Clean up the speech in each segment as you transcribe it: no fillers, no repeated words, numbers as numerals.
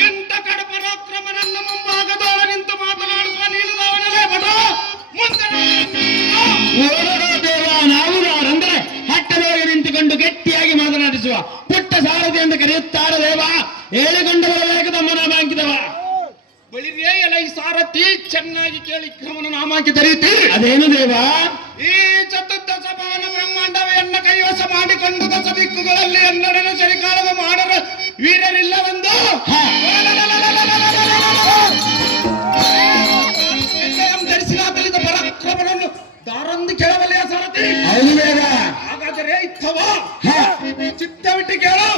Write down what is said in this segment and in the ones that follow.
ಇಂಥ ಕಡಪರಾಕ್ರಮನನ್ನು ಮುಂಭಾಗದೊಳ ನಿಂತು ಮಾತನಾಡುವ ನೀನುದವನಲ್ಲೇ ಬಡ ದೇವ ನಾವು ಯಾರಂದ್ರೆ ಹಟ್ಟದೊಳಗೆ ನಿಂತುಕೊಂಡು ಗಟ್ಟಿಯಾಗಿ ಮಾತನಾಡಿಸುವ ಪುಟ್ಟ ಸಾರಥಿ ಎಂದು ಕರೆಯುತ್ತಾರೆ ದೇವ. ಹೇಳಿಕೊಂಡು ಬರಬೇಕು ತಮ್ಮ ನಾಮಾಂಕಿತವ ಬಳಿರೇ ಎಲ್ಲ ಈ ಸಾರಥಿ ಚೆನ್ನಾಗಿ ಕೇಳಿ ಅವನ ನಾಮಾಂಕಿತ ರೀತಿ ಅದೇನು ದೇವ? ಈ ಚತುರ್ದಶ ಭವನ ಬ್ರಹ್ಮಾಂಡವೆಯನ್ನ ಕೈವಶ ಮಾಡಿಕೊಂಡು ದಶ ದಿಕ್ಕುಗಳಲ್ಲಿ ಎನ್ನಡನ ಚಳಿಕಾಲದ ಮಾಡಲು ವೀರರಿಲ್ಲವೆಂದು ಧರಿಸಿದ ಬಲಿದ ಪರಾಕ್ರಮವನ್ನು ದಾರಂದು ಕೇಳಬಲ್ಲೆಯ ಸಾರಥಿ? ಹೌದು ಬೇಡ. ಹಾಗಾದರೆ ಇತ್ತವ ಚಿತ್ತವಿಟ್ಟು ಕೇಳು.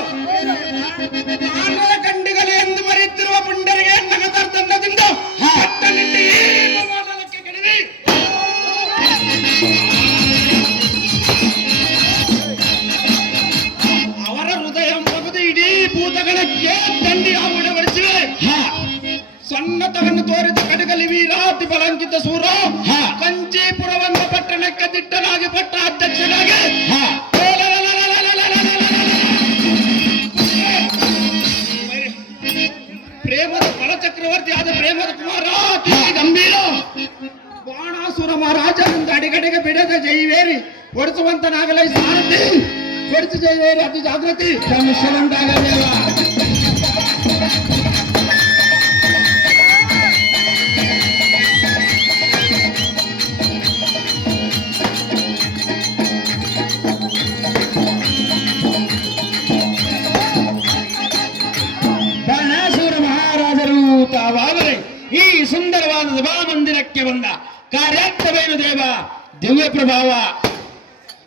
ಮಾನವ ಕಂಡಿಗಲೆ ಎಂದು ಮರೆಯುತ್ತಿರುವ ಪುಂಡರಿಗೆ ನಗದರ್ ದಂಡದಿಂದ ಪಟ್ಟನಿಟ್ಟು ಮಾನವಕ್ಕೆ ಕೆಡವಿ ಅವರ ಹೃದಯ ಮಗದು ಇಡೀ ಭೂತಗಣಕ್ಕೆ ದಂಡಿ ಆವಡವಡಿಸಿವೆ. ಸನ್ನತವನ್ನು ತೋರಿದ ಕಡಗಲಿ ವೀರಾತಿ ಬಲಂಕಿತ ಸೂರ ಕಂಚೀಪುರವನ್ನು ಪಟ್ಟಣಕ್ಕೆ ದಿಟ್ಟನಾಗಿ ಪಟ್ಟ ಅಧ್ಯಕ್ಷನಾಗಿ ಪ್ರೇಮದ ಬಲಚಕ್ರವರ್ತಿ ಆದ ಪ್ರೇಮದ ಕುಮಾರ ಗಂಭೀರ ಬಾಣಾಸುರ ಮಹಾರಾಜನಿಂದ ಅಡಿಗಡೆಗೆ ಬಿಡದ ಜೈವೇರಿ ಹೊಡಿಸುವಂತನಾಗಲೇ ಸಾರಥಿ ಹೊಡಿಸು ಜೈವೇರಿ ಅತಿ ಜಾಗೃತಿ ಮಿಶ್ರಣಂತಾಗಲೇವ. ತಾವಾದರೆ ಈ ಸುಂದರವಾದ ಸಭಾಮಂದಿರಕ್ಕೆ ಬಂದ ಕಾರ್ಯಾರ್ಥವೇನು ದೇವ? ದಿವ್ಯ ಪ್ರಭಾವ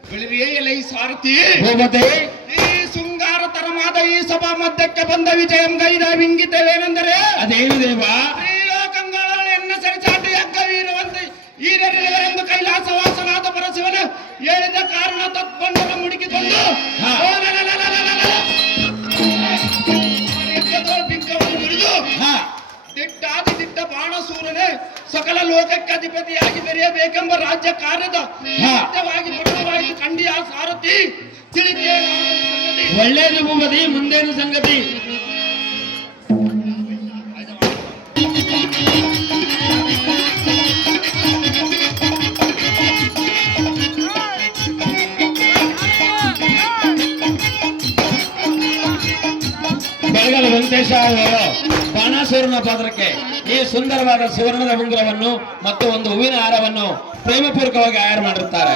ಬೆಳರಿಯೇ ಸಾರಥಿ ಹೋಗದೆ ಈ ಶೃಂಗಾರ ತರವಾದ ಈ ಸಭಾ ಮಧ್ಯಕ್ಕೆ ಬಂದ ವಿಜಯಂ ಗೈದ ವಿಂಗಿತವೇನೆಂದರೆ ಅದೇನು ದೇವ? ಶ್ರೀಲೋಕಂಗಳ ಎನ್ನ ಸರಿಚಾಟಿ ಅಗ್ಗ ವೀರವಂತೆ ಈರರೆಂದು ಕೈಲಾಸವಾಸನಾದ ಪರಶಿವನ ಹೇಳಿದ ಕಾರಣ ತತ್ಪಂಡನ ಮುಡುಕಿಕೊಂಡು ಅಧಿಪತಿಯಾಗಿ ಬೆರೆಯಬೇಕೆಂಬ ರಾಜ್ಯ ಕಾರ್ಯದ ಸತ್ಯವಾಗಿ ಪ್ರಬಲವಾಗಿ ಖಂಡಿಯ ಸಾರಥಿ ತಿಳಿಕೆ ಒಳ್ಳೇದು ಭೂಪತಿ, ಮುಂದೇನು ಸಂಗತಿ? ಬೆಳಗಲ ವೆಂಕಟೇಶ ಅವರು ಬಾಣಾಸುರನ ಪಾತ್ರಕ್ಕೆ ಈ ಸುಂದರವಾದ ಸುವರ್ಣದ ಉಂಗುರವನ್ನು ಮತ್ತು ಒಂದು ಹೂವಿನ ಹಾರವನ್ನು ಪ್ರೇಮಪೂರ್ವಕವಾಗಿ ಆಯರ್ ಮಾಡಿರುತ್ತಾರೆ.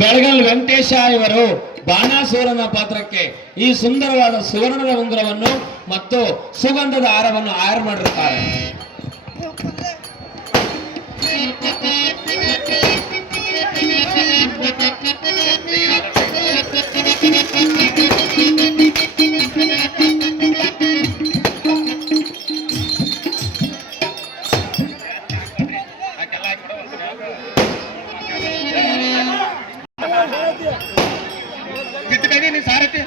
ಬೆಳಗಲ್ ವೆಂಕಟೇಶ ಇವರು ಬಾಣಾಸುರನ ಪಾತ್ರಕ್ಕೆ ಈ ಸುಂದರವಾದ ಸುವರ್ಣದ ಉಂಗುರವನ್ನು ಮತ್ತು ಸುಗಂಧದ ಹಾರವನ್ನು ಆಯರ್ ಮಾಡಿರುತ್ತಾರೆ. ಸಾರಥಿ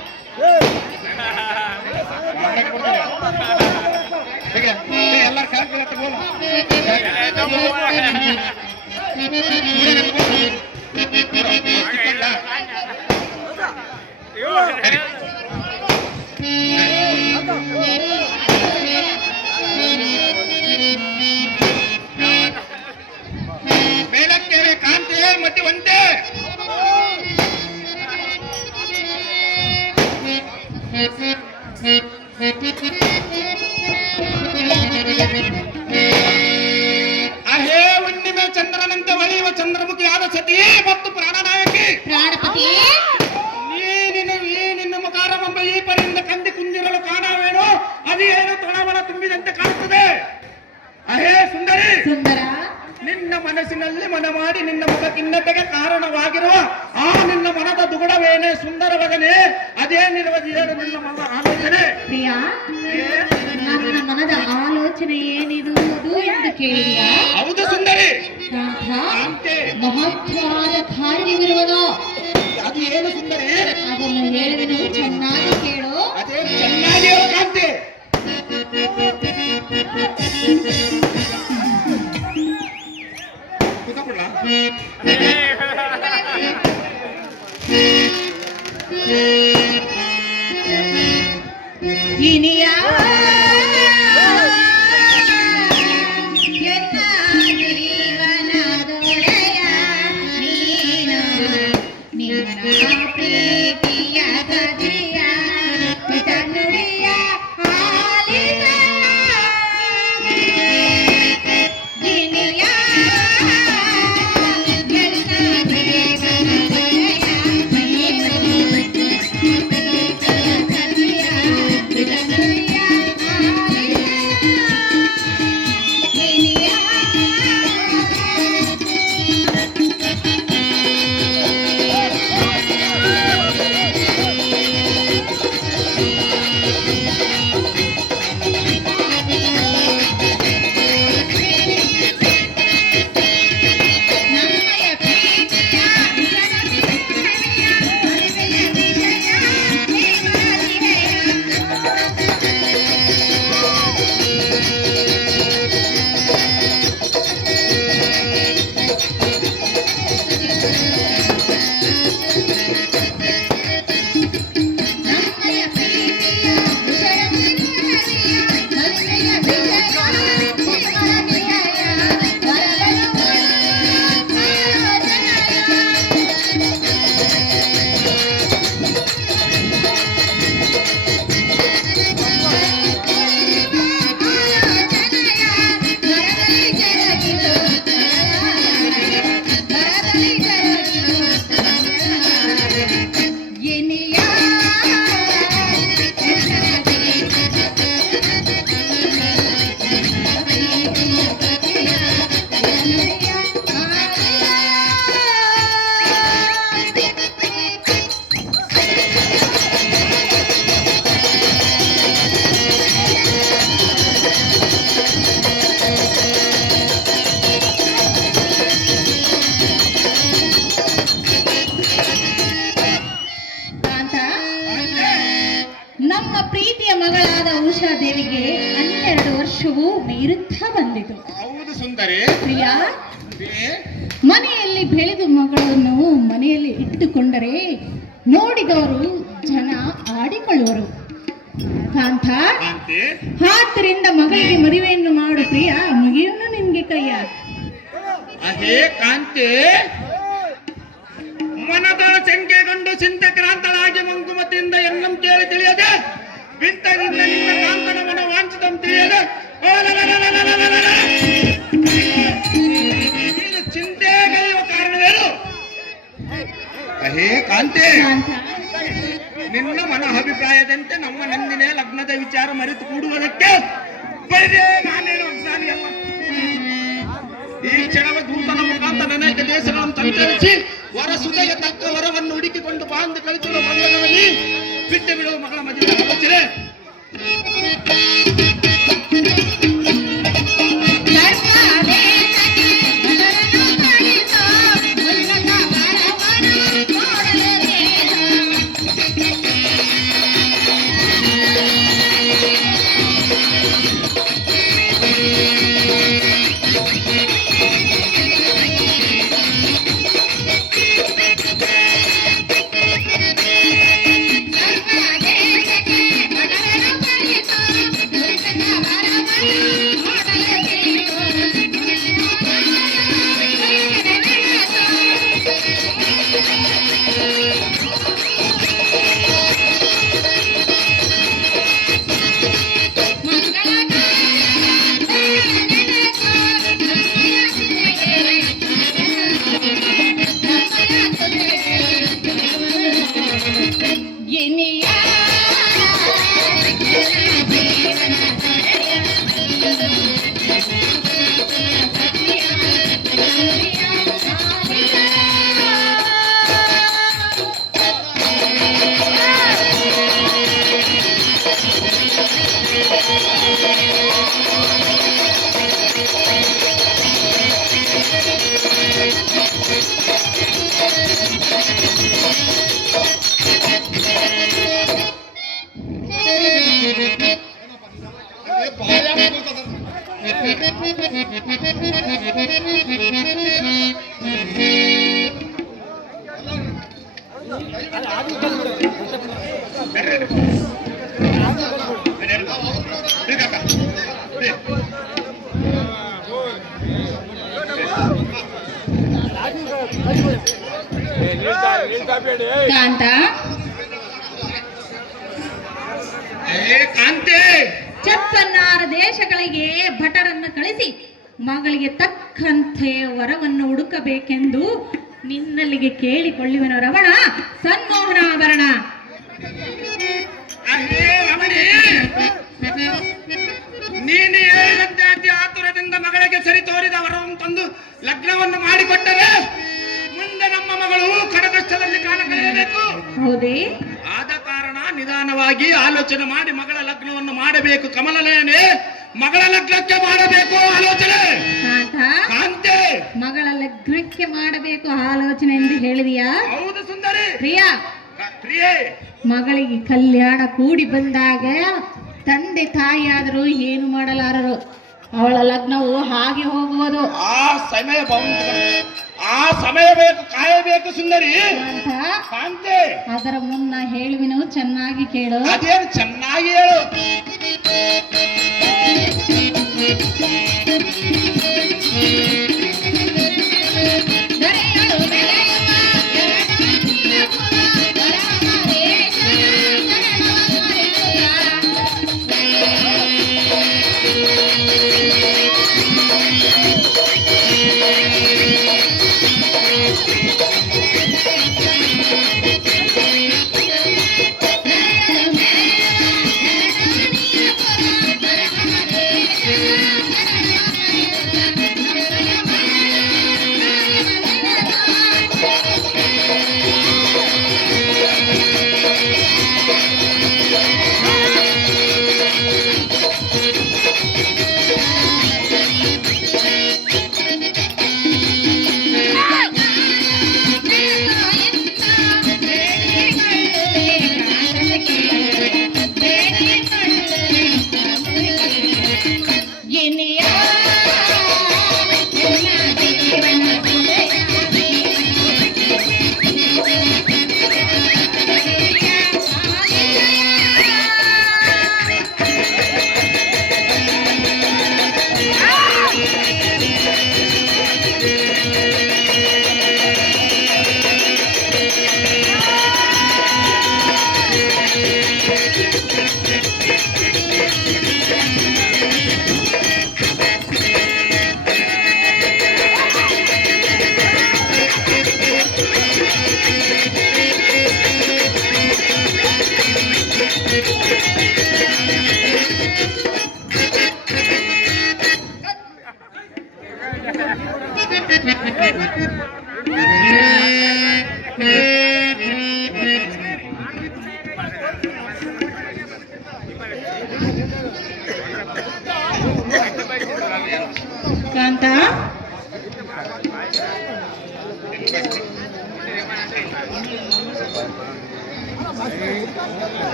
ಎಲ್ಲರ ಮೇಲಕ್ಕೇನೆ ಕಾಂತೆ ಮತ್ತೆ ಒಂದೇ ಅಹೇ ಹುಣ್ಣಿಮೆ ಚಂದ್ರನಂತೆ ಹೊಳೆಯುವ ಚಂದ್ರಮುಖಿಯಾದ ಸತಿ ಮತ್ತು ಪ್ರಾಣನಾಯಕಿ ನಿನ್ನ ಮುಖಾರವೆಂಬ ಈ ಪರಿಯಿಂದ ಕಂದಿ ಕುಂದಿರಲು ಕಾಣವೇನು ಅದೇನು ತೊಳವಳ ತುಂಬಿದಂತೆ ಕಾಣುತ್ತದೆ. ಅಹೇ ಸುಂದರಿ, ನಿನ್ನ ಮನಸ್ಸಿನಲ್ಲಿ ಮನ ಮಾಡಿ ನಿನ್ನ ಮುಖ ಖಿನ್ನತೆಗೆ ಕಾರಣವಾಗಿರುವ ಆ ನಿನ್ನ ಮನದ ದುಗುಡವೇನೆ ಸುಂದರ ವದನೆ, ಅದೇ ನಿರ್ವಹಿಸಲು ನಿನ್ನ ಮನ ಆಲೋಚನೆ. ನನ್ನ ಮನದ ಆಲೋಚನೆ ಏನಿರುವುದು ಎಂದು ಕೇಳಿದೆಯಾ? ಹೌದು ಸುಂದರಿ. ಮಹತ್ವವಾದ ಕಾರ್ಯವಿರುವುದು. ಅದು ಏನು ಸುಂದರಿ? ಅದನ್ನು ಹೇಳಿದನು, ಚೆನ್ನಾಗಿ ಕೇಳು. ಅದೇನು ಚೆನ್ನಾಗಿ ಹೇಳು ಕಾಂತಿ. ಇನಿಯ ಮನೆಯಲ್ಲಿ ಬೆಳೆದು ಮಗಳನ್ನು ಮನೆಯಲ್ಲಿ ಇಟ್ಟುಕೊಂಡರೆ ನೋಡಿದವರು ಜನ ಆಡಿಕೊಳ್ಳುವರು. ಕಾಂತ, ಕಾಂತಿ, ಆದ್ದರಿಂದ ಮಗಳಿಗೆ ಮದುವೆಯನ್ನು ಮಾಡು ಪ್ರಿಯ, ಮುಗಿಯನ್ನು ನಿನ್ಗೆ ಕೈಯ. ಅಹೇ ಕಾಂತಿ, ಮನದೊಳ ಸಂಖ್ಯೆ ಕಂಡು ಚಿಂತೆ ಕ್ರಾಂತಳಾಗಿ ಮಂಕುಮತಿಯಿಂದ ಎನ್ನಂ ಕೇಳಿ ತಿಳಿಯದೆ ಬಿಂತದಿಂದ ನಿನ್ನ ಕಾಂತನ ಮನ ವಾಂಚಿತಂ ತಿಳಿಯದೆ ಚಿಂತೆ ಕಳೆಯುವ ಕಾರಣವೇನು? ಅಹೇ ಕಾಂತಿ, ಕಾಂತ, ನಿನ್ನ ಮನ ಅಭಿಪ್ರಾಯದಂತೆ ನಮ್ಮ ನಂದಿನೇ ಲಗ್ನದ ವಿಚಾರ ಮರೆತು ಕೂಡುವುದಕ್ಕೆ ಬರೀ ನಾನೇನು ಅಜ್ಞಾನಿಯಲ್ಲ. ಈ ಕ್ಷಣವ ದೂತನ ಮುಖಾಂತರ ಅನೇಕ ದೇಶಗಳನ್ನು ಸಂಚರಿಸಿ ವರಸುದೆಗೆ ತಕ್ಕ ವರವನ್ನು ಹುಡುಕಿಕೊಂಡು ಬಾಂಧ ಕಳಿಸಲು ಬಂದವರಲ್ಲಿ ಬಿಟ್ಟು ಬಿಡುವ ಮಗಳ ಮದುವೆ ಆಲೋಚನೆ. ಕಾಂತ, ಕಾಂತಿ, ಚಪ್ಪನ್ನಾರ ದೇಶಗಳಿಗೆ ಭಟರನ್ನು ಕಳಿಸಿ ಮಗಳಿಗೆ ತಕ್ಕಂತೆ ವರವನ್ನು ಹುಡುಕಬೇಕೆಂದು ನಿನ್ನಲ್ಲಿಗೆ ಕೇಳಿಕೊಳ್ಳುವನು ರಮಣ. ಸನ್ಮೋಹನಾಭರಣ. ಅಹೇ ರಮಣಿ, ನೀನು ಹೇಳಿದಂತೆ ಅತಿ ಆತುರದಿಂದ ಮಗಳಿಗೆ ಸರಿ ತೋರಿದ ವರವನ್ನು ತಂದು ಲಗ್ನವನ್ನು ಮಾಡಿಕೊಟ್ಟರೆ ಮುಂದೆ ನಮ್ಮ ಮಗಳು ಕಡಕಷ್ಟದಲ್ಲಿ ಕಾಲ ಕಳೆಯಬೇಕು. ಹೌದೇ? ಆದ ಕಾರಣ ನಿಧಾನವಾಗಿ ಆಲೋಚನೆ ಮಾಡಿ ಮಗಳ ಲಗ್ನವನ್ನು ಮಾಡಬೇಕು. ಕಮಲನಯನೇ, ಮಗಳ ಲಗ್ನಕ್ಕೆ ಮಾಡಬೇಕು ಆಲೋಚನೆ. ಕಾಂತ, ಕಾಂತೆ, ಮಗಳ ಲಗ್ನಕ್ಕೆ ಮಾಡಬೇಕು ಆಲೋಚನೆ ಎಂದು ಹೇಳಿದೆಯಾ? ಹೌದು ಸುಂದರಿ. ಪ್ರಿಯಾ, ಪ್ರಿಯೇ, ಮಗಳಿಗೆ ಕಲ್ಯಾಣ ಕೂಡಿ ಬಂದಾಗ ತಂದೆ ತಾಯಿಯಾದರೂ ಏನು ಮಾಡಲಾರರು. ಅವಳ ಲಗ್ನವು ಹಾಗೆ ಹೋಗುವುದು. ಆ ಸಮಯ ಆ ಸಮಯ ಬೇಕು, ಕಾಯಬೇಕು ಸುಂದರಿ. ಕಾಂತ, ಕಾಂತೆ, ಅದರ ಮುನ್ನ ಹೇಳುವಿನು, ಚೆನ್ನಾಗಿ ಕೇಳು. ಅದೇನು ಚೆನ್ನಾಗಿ ಹೇಳು.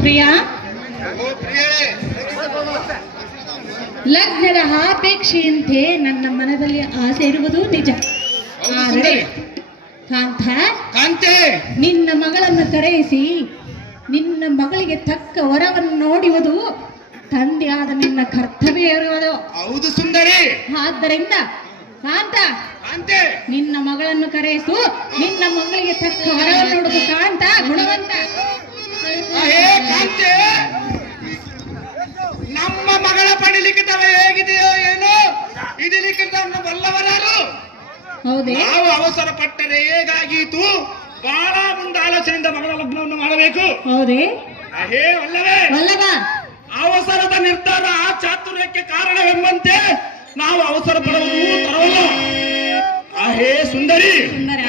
ಪ್ರಿಯಾ, ಲಗ್ನದ ಅಪೇಕ್ಷೆಯಂತೆ ನನ್ನ ಮನದಲ್ಲಿ ಆಸೆ ಇರುವುದು ನಿಜ. ಆದರೆ ಕಾಂತ, ಕಾಂತೆ, ನಿನ್ನ ಮಗಳನ್ನು ಕರೆಯಿಸಿ ನಿನ್ನ ಮಗಳಿಗೆ ತಕ್ಕ ವರವನ್ನು ನೋಡುವುದು ತಂದೆಯಾದ ನಿನ್ನ ಕರ್ತವ್ಯ ಇರುವುದು. ಹೌದು ಸುಂದರಿ. ಆದ್ದರಿಂದ ಕಾಂತ, ಕಾಂತೆ, ನಿನ್ನ ಮಗಳನ್ನು ಕರೆಯಿಸು, ನಿನ್ನ ಮಗಳಿಗೆ ತಕ್ಕ ವರವನ್ನು ನೋಡುವುದು. ಕಾಂತ ಗುಣವಂತ. ಹೇ ಕಾಂತೆ, ನಮ್ಮ ಮಗಳ ಪಡಿಲಿಕ್ಕಿತವ ಹೇಗಿದೆಯೋ ಏನೋ, ಇದು ಲಿಖಿತವನ್ನು ಬಲ್ಲವರಾರು. ಹೌದೇ? ನಾವು ಅವಸರ ಪಟ್ಟರೆ ಹೇಗಾಗೀತು? ಬಹಳ ಮುಂದೆ ಆಲೋಚನೆಯಿಂದ ಮಗಳ ಲಗ್ನವನ್ನು ಮಾಡಬೇಕು. ಹೌದೇ? ಹೇ ಅಲ್ಲವೇ? ವಲ್ಲಭ, ಅವಸರದ ನಿರ್ಧಾರ ಚಾತುರ್ಯಕ್ಕೆ ಕಾರಣವೆಂಬಂತೆ ನಾವು ಅವಸರ ಪಡುವುದು ತರವಲ್ಲ. ಹೇ ಸುಂದರಿ, ಸುಂದರ,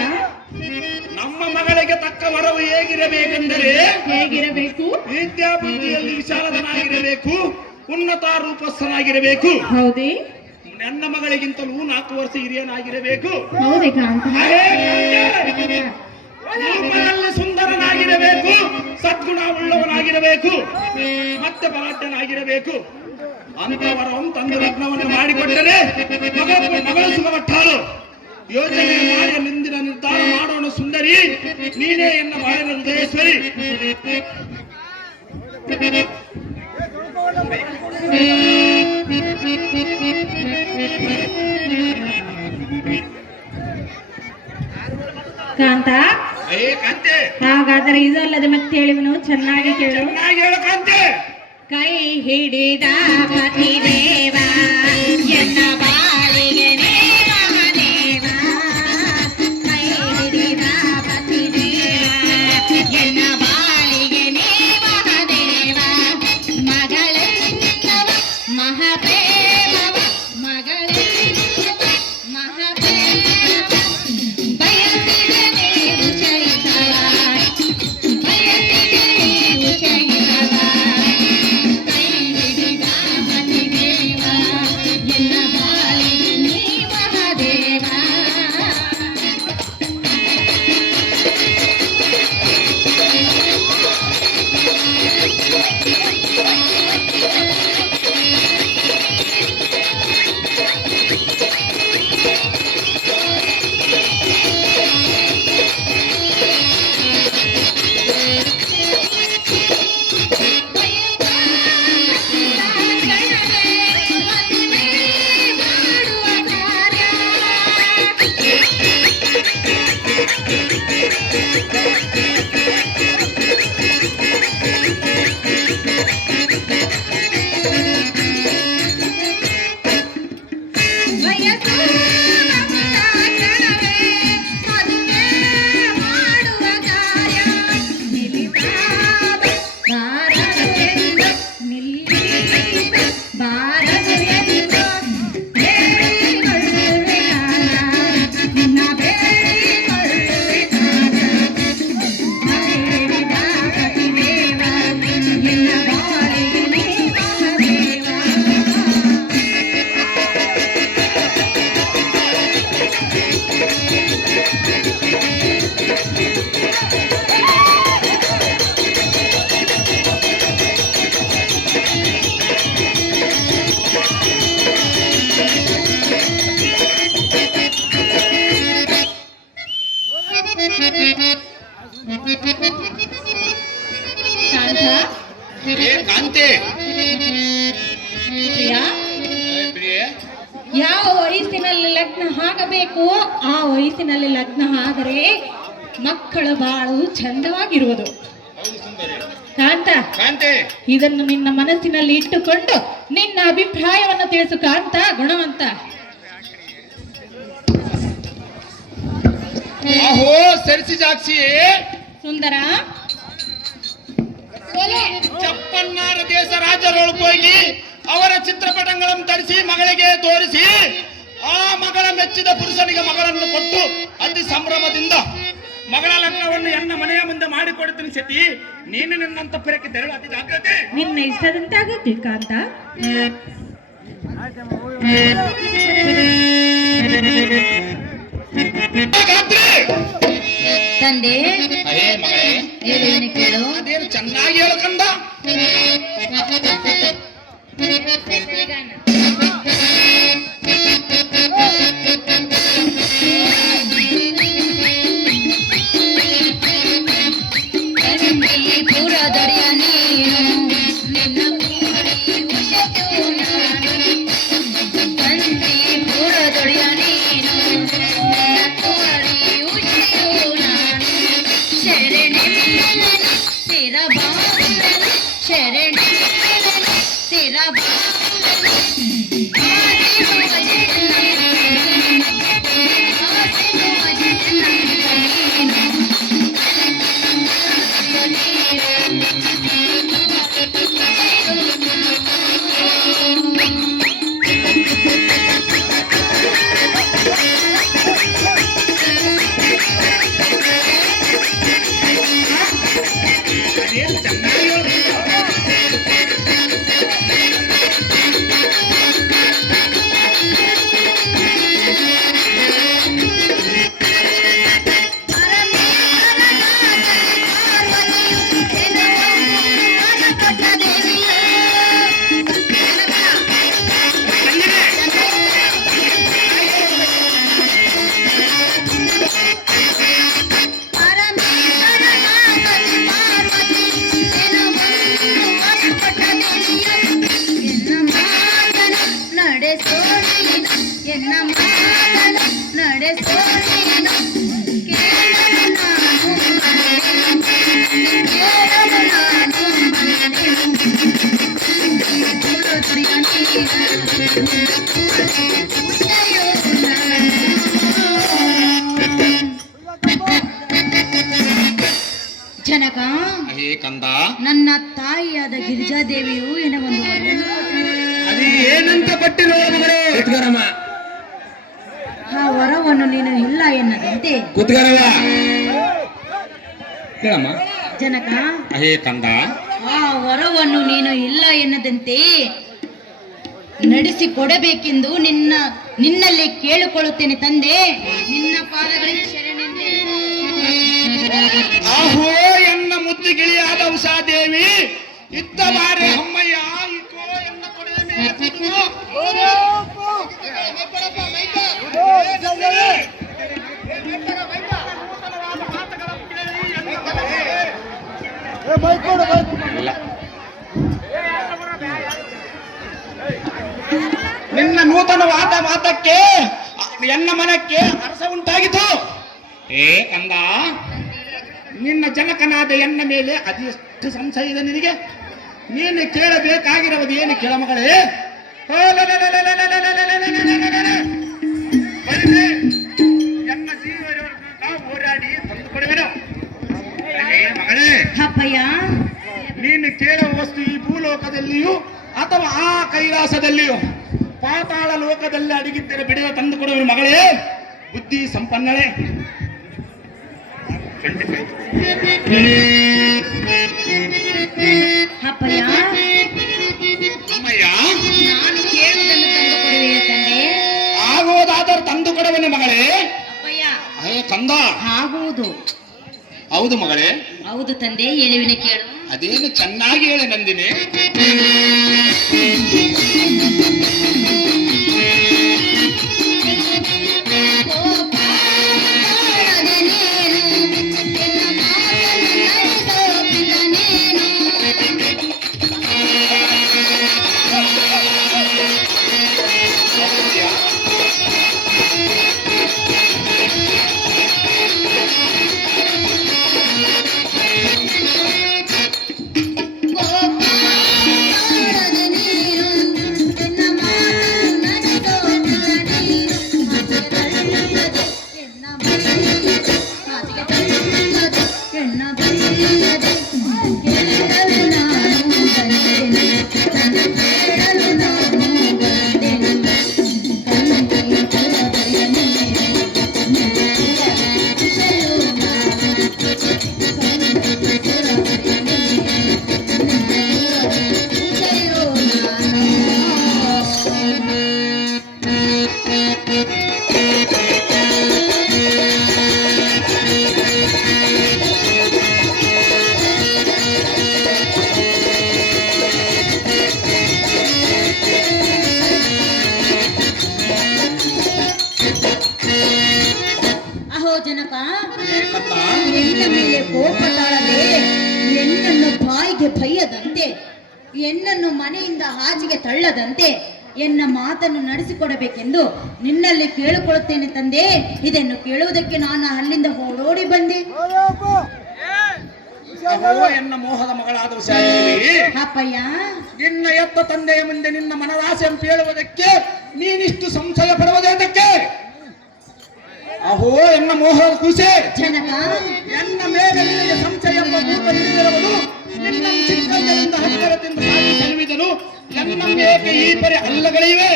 ನಮ್ಮ ಮಗಳಿಗೆ ತಕ್ಕ ವರವು ಹೇಗಿರಬೇಕೆಂದರೆ ಹೇಗಿರಬೇಕು? ವಿದ್ಯಾಬುದ್ಧಿಯಲ್ಲಿ ವಿಶಾಲದನಾಗಿರಬೇಕು, ಉನ್ನತ ರೂಪಸ್ಥನಾಗಿರಬೇಕು. ಹೌದೇ? ನನ್ನ ಮಗಳಿಗಿಂತಲೂ 4 ವರ್ಷ ಹಿರಿಯನಾಗಿರಬೇಕು. ಹೌದೇ ಕಾಂತ? ಹೇ ಕಾಂತೆ, ರೂಪದಲ್ಲಿ ಸುಂದರನಾಗಿರಬೇಕು, ಸದ್ಗುಣ ಉಳ್ಳವನಾಗಿರಬೇಕು, ಮತ್ತೆ ಬಲಾಢ್ಯನಾಗಿರಬೇಕು. ಅಂತವರನ್ನು ತಂದು ಲಗ್ನವನ್ನು ಮಾಡಿಕೊಟ್ಟರೆ ಮಗಳು ಸುಖಪಟ್ಟಾಳು. ಯೋಚನೆ ಮಾಡಿ ಮುಂದಿನ ನಿರ್ಧಾರ ಮಾಡೋಣ ಸುಂದರಿ. ನೀನೇ ಎನ್ನ ಬಾಳಿನ ಹೃದಯೇಶ್ವರಿ. ಕಾಂತ, ಹೇ ಕಾಂತೆ, ಹಾಗಾದರೆ ಇದಲ್ಲದೆ ಮತ್ತೆ ಹೇಳಿವನು ಚೆನ್ನಾಗಿ ಕೇಳು. ಚೆನ್ನಾಗಿ ಹೇಳು ಕಾಂತೆ. ಕೈ ಹಿಡಿದ ಪತಿದೇವ ಎನ್ನ ಬಾಳಿಗೆ ನೇಮ ದೇವ. ಕೈ ಹಿಡಿದ ಪತಿದೇವ ಎನ್ನ ಬಾಳಿಗೆ ನೇಮ ದೇವ. ಮಗಳೆನ್ನುವ ಮಹಾಪ್ರೇಮವ, ಮಗಳೆನ್ನುವ ಮಹಾಪ್ರೇಮವ. ಬಯಸಿದೆ ನೀನು ಚೈತವ, ಬಯಸಿದೆ ನೀನು ಚೈತವ. ಕೈ ಹಿಡಿದ ಪತಿದೇವ ಎನ್ನ ಬಾಳಿಗೆ ನೀ ಮಹಾದೇವ. ಕಾಂತ, ಹೇ ಕಾಂತೆ, ಪ್ರಿಯಾ, ಪ್ರಿಯೆ, ಯಾವ ವಯಸ್ಸಿನಲ್ಲಿ ಲಗ್ನ ಆಗಬೇಕು ಆ ವಯಸ್ಸಿನಲ್ಲಿ ಲಗ್ನ ಆದರೆ ಮಕ್ಕಳ ಬಾಳು ಚಂದವಾಗಿರುವುದು. ಹೌದು ಸುಂದರಿ. ಕಾಂತ, ಕಾಂತೆ, ಇದನ್ನು ನಿನ್ನ ಮನಸ್ಸಿನಲ್ಲಿ ಇಟ್ಟುಕೊಂಡು ನಿನ್ನ ಅಭಿಪ್ರಾಯವನ್ನು ತಿಳಿಸು. ಕಾಂತ ಗುಣವಂತ. ಆಹೋ ಸರಿಸಿ ಜಾಕ್ಷಿಯೇ. ಸುಂದರ, ಚಪ್ಪನ್ನಾರ ದೇಶ ರಾಜರೊಳಗೆ ಹೋಗಿ ಅವರ ಚಿತ್ರಪಟಗಳನ್ನು ತರಿಸಿ ಮಗಳಿಗೆ ತೋರಿಸಿ ಆ ಮಗಳ ಮೆಚ್ಚಿದ ಪುರುಷನಿಗೆ ಮಗಳನ್ನು ಕೊಟ್ಟು ಅತಿ ಸಂಭ್ರಮದಿಂದ ಮಗಳ ಲಗ್ನವನ್ನು ಎನ್ನ ಮನೆಯ ಮುಂದೆ ಮಾಡಿಕೊಡುತ್ತೀನಿ ಸತಿ. ನೀನು ನಿನ್ನಂತ ಪುರಕ್ಕೆ ತೆರಳು, ಅತಿ ಜಾಗ್ರತೆ. ನಿನ್ನ ಇಷ್ಟದಂತೆ ಆಗುತ್ತೆ ಕಾಂತ. ತಂದೆ ಅಯ್ಯೇ ಮಗಳೇ, ಹೇಳುವನೆ ಕೇಳು. ಅದೇನು ಚೆನ್ನಾಗಿ ಹೇಳ್ಕಂದ. ಪುರದೊಡೆಯ ನೀನು ನಿನ್ನ ಪುರದೊಡೆಯ ನೀನು ಶರಣೆ ಸ್ಥಿರ ಶರಣೆ ಸ್ಥಿರ ಜನಕ, ಅಯ್ಯೇ ಕಂದ, ನನ್ನ ತಾಯಿಯಾದ ಗಿರಿಜಾದೇವಿಯು ಒಂದು ವರವನ್ನು ಅದು ಏನಂತ ಕೊಟ್ಟಿರೋ ಮಗಳೇ? ಕುತ್ಕರಮ್ಮ, ಆ ವರವನ್ನು ನೀನು ಇಲ್ಲ ಎನ್ನದಂತೆ. ಕುತ್ಕರವ ಹೇಳಮ್ಮ. ಜನಕ, ಅಯ್ಯೇ ಕಂದ, ಆ ವರವನ್ನು ನೀನು ಇಲ್ಲ ಎನ್ನದಂತೆ ನಡೆಸಿಕೊಡಬೇಕೆಂದು ನಿನ್ನಲ್ಲಿ ಕೇಳಿಕೊಳ್ಳುತ್ತೇನೆ ತಂದೆ. ನಿನ್ನ ಪಾದಗಳಿಗೆ ಶರಣೆಂದೆ. ಆಹೋ ಎನ್ನ ಮುದ್ದು ಗಿಳಿಯಾದ ಉಷಾದೇವಿ, ಇದ್ದ ಬಾರೆ ಅಮ್ಮಯ್ಯ ಇಕೋ ಎನ್ನ ಕೊಡೆಯ ಮೇಲೆ ಕುಳಿತು. ಇಲ್ಲ. ನಿನ್ನ ನೂತನವಾದ ಮಾತಕ್ಕೆ ಎನ್ನ ಮನಕ್ಕೆ ಹರ್ಷ ಉಂಟಾಗಿತು. ಏ ಕಂದ, ನಿನ್ನ ಜನಕನಾದ ಎನ್ನ ಮೇಲೆ ಅದೆಷ್ಟು ಸಂಶಯ ಇದೆ ನಿನಗೆ? ನೀನು ಕೇಳಬೇಕಾಗಿರುವುದು ಏನು ಕೇಳ ಮಗಳೇ? ಎನ್ನ ಜೀವನವರೆಗೂ ಹೋರಾಡಿ ತಂದು ಕೊಡುವೆನು ಮಗಳೇ. ಅಪ್ಪಯ್ಯ, ನೀನು ಕೇಳುವ ವಸ್ತು ಈ ಭೂಲೋಕದಲ್ಲಿಯೂ ಅಥವಾ ಆ ಕೈಲಾಸದಲ್ಲಿಯೂ ಪಾತಾಳ ಲೋಕದಲ್ಲಿ ಅಡಗಿದ್ದರೆ ಬಿಡುವ ತಂದು ಕೊಡುವೆನು ಮಗಳೇ. ಬುದ್ಧಿ ಸಂಪನ್ನಳೆ. ಅಪ್ಪಯ್ಯ, ಅಮ್ಮಯ್ಯ, ನಾನು ಕೇಳುವುದನ್ನು ತಂದು ಕೊಡುವೆಯೋ ತಂದೆ? ಆಗುವುದಾದರೂ ತಂದು ಕೊಡುವೆನು ಮಗಳೇ. ಅಪ್ಪಯ್ಯ, ಅಯ್ಯೇ ಕಂದ, ಆಗುವುದು. ಹೌದು ಮಗಳೇ. ಹೌದು ತಂದೆ, ಹೇಳುವಿನ ಕೇಳು. ಅದೇನು ಚೆನ್ನಾಗಿ ಹೇಳಿ ನಂದಿನಿ. ಅಹೋ ಜನಕ, ಏಕಂದ ಎನ್ನ ಮೇಲೆ ಕೋಪ ತಾಳದೆ, ಎನ್ನನ್ನು ಬಾಯಿಗೆ ಬೈಯದಂತೆ, ಎನ್ನನ್ನು ಮನೆಯಿಂದ ಆಚೆಗೆ ತಳ್ಳದಂತೆ ಎನ್ನ ಮಾತನ್ನು ನಡೆಸಿಕೊಡಬೇಕೆಂದು ನಿನ್ನಲ್ಲಿ ಕೇಳಿಕೊಳ್ಳುತ್ತೇನೆ ತಂದೆ. ಇದನ್ನು ಕೇಳುವುದಕ್ಕೆ ನಾನು ಅಲ್ಲಿಂದ ಓಡೋಡಿ ಬಂದೆ. ಅಹೋ ಎನ್ನ ಮೋಹದ ಮಗಳಾದ ಶಾಲೆಯಲ್ಲಿ ಅಪ್ಪಯ್ಯ, ನಿನ್ನ ಎತ್ತ ತಂದೆಯ ಮುಂದೆ ನಿನ್ನ ಮನದಾಸೆ ಅಂತ ಹೇಳುವುದಕ್ಕೆ ನೀನಿಷ್ಟು ಸಂಶಯ ಪಡುವುದಕ್ಕೆ? ಅಹೋ ಎನ್ನ ಮೋಹದ ಖುಷಿ ಜನಕ, ಎನ್ನ ಮೇಲೆ ನಿನಗೆ ಸಂಶಯ ಎಂಬ ಭೂತ ಹಿಡಿದಿರುವುದು ನಿನ್ನ ಚಿಕ್ಕಂದಿನಿಂದ ಹತ್ತಿರದಿಂದ ಸಾಗಿ ಸೆಲುವಿದನು ಎನ್ನ ಮೇಕೆ ಈ ಪರಿ ಅಲ್ಲಗಳಿವೆ.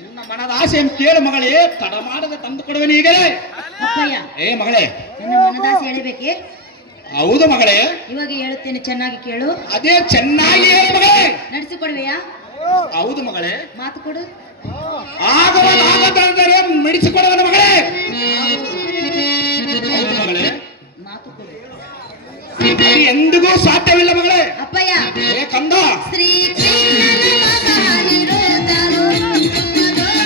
ನಿನ್ನ ಮನದ ಆಸೆ ಅಂತ ಕೇಳು ಮಗಳೇ, ತಡ ಮಾಡದೆ ತಂದು ಕೊಡುವೆನು ಈಗಲೇ. ಅಪ್ಪಯ್ಯ, ಏ ಮಗಳೇ, ನನ್ನ ಮನದಾಸೆ ಹೇಳಬೇಕೆ? ಹೌದು ಮಗಳೇ, ಇವಾಗ ಹೇಳುತ್ತೇನೆ, ಚೆನ್ನಾಗಿ ಕೇಳು. ಅದೇ ಚೆನ್ನಾಗಿ ಹೇಳು ಮಗಳೇ. ನಡೆಸಿಕೊಡುವೆಯಾ? ಹೌದು ಮಗಳೇ, ಮಾತು ಕೊಡು. ಆಗದರೆ ಮೆಡಿಸಿಕೊಡುವನು ಮಗಳೇ. ಹೌದು ಮಗಳೇ, ಮಾತು ಕೊಡು. ಅದು ಎಂದಿಗೂ ಸಾಧ್ಯವಿಲ್ಲ ಮಗಳೇ. ಅಪ್ಪಯ್ಯ, ಏ ಕಂದ, ಶ್ರೀ ಕೃಷ್ಣನ ಮಗನಿರುವನು, ಅತಿಸುಂದರನು.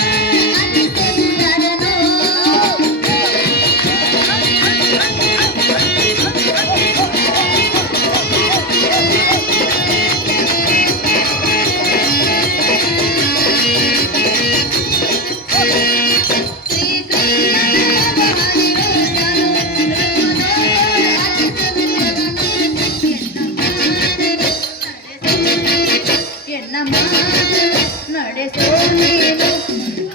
ಎನ್ನ ಮಾತು ನಡೆಸೋ ನೀನು,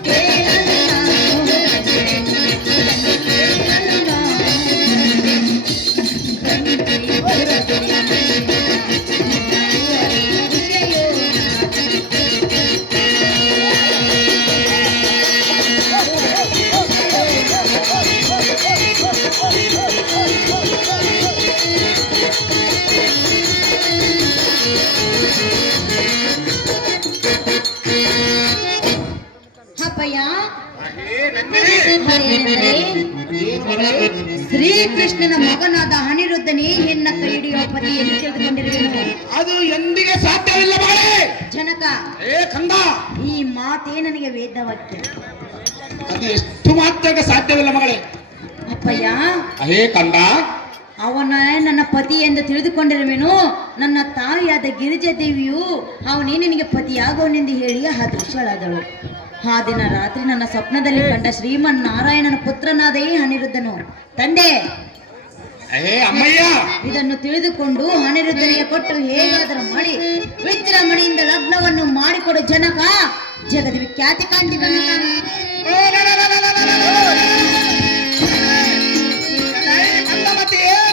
ಕೇಳಲು ಅಪ್ಪಯ್ಯ, ಅದೇನೆಂದರೆ ಶ್ರೀಕೃಷ್ಣನ ಮಗನಾದ ಅನಿರುದ್ಧನೇ ಎನ್ನ ಕೈ ಹಿಡಿಯುವ ಪತಿ ಎಂದು ತಿಳಿದುಕೊಂಡಿರುವೆನು. ಅದು ಎಂದಿಗೆ ಸಾಧ್ಯವಿಲ್ಲ ಮಗಳೇ. ಜನಕ, ಏ ಕಂದ, ಈ ಮಾತೇ ನನಗೆ ವೇದವಾಕ್ಯ. ಅದು ಎಷ್ಟು ಮಾತ್ರಕ್ಕೆ ಸಾಧ್ಯವಿಲ್ಲ ಮಗಳೇ. ಅಪ್ಪಯ್ಯ, ಅಹೇ ಕಂದ, ಅವನ ನನ್ನ ಪತಿ ಎಂದು ತಿಳಿದುಕೊಂಡಿರುವೆನು. ನನ್ನ ತಾಯಿಯಾದ ಗಿರಿಜಾದೇವಿಯು ಅವನೇ ನಿನಗೆ ಪತಿಯಾಗುವನೆಂದು ಹೇಳಿ ಅದೃಶ್ಯಳಾದಳು. ಆ ದಿನ ರಾತ್ರಿ ನನ್ನ ಸ್ವಪ್ನದಲ್ಲಿ ಕಂಡ ಶ್ರೀಮನ್ ನಾರಾಯಣನ ಪುತ್ರನಾದೇ ಅನಿರುದ್ಧನು. ತಂದೆ, ಅಹೇ ಅಮ್ಮಯ್ಯ, ಇದನ್ನು ತಿಳಿದುಕೊಂಡು ಅನಿರುದ್ಧನಿಗೆ ಕೊಟ್ಟು ಹೇಗಾದರೂ ಮಾಡಿ ವಿಜೃಂಭಣೆಯಿಂದ ಲಗ್ನವನ್ನು ಮಾಡಿಕೊಡು ಜನಕ. ಜಗದ ವಿಖ್ಯಾತಿ ಕಾಂತಿ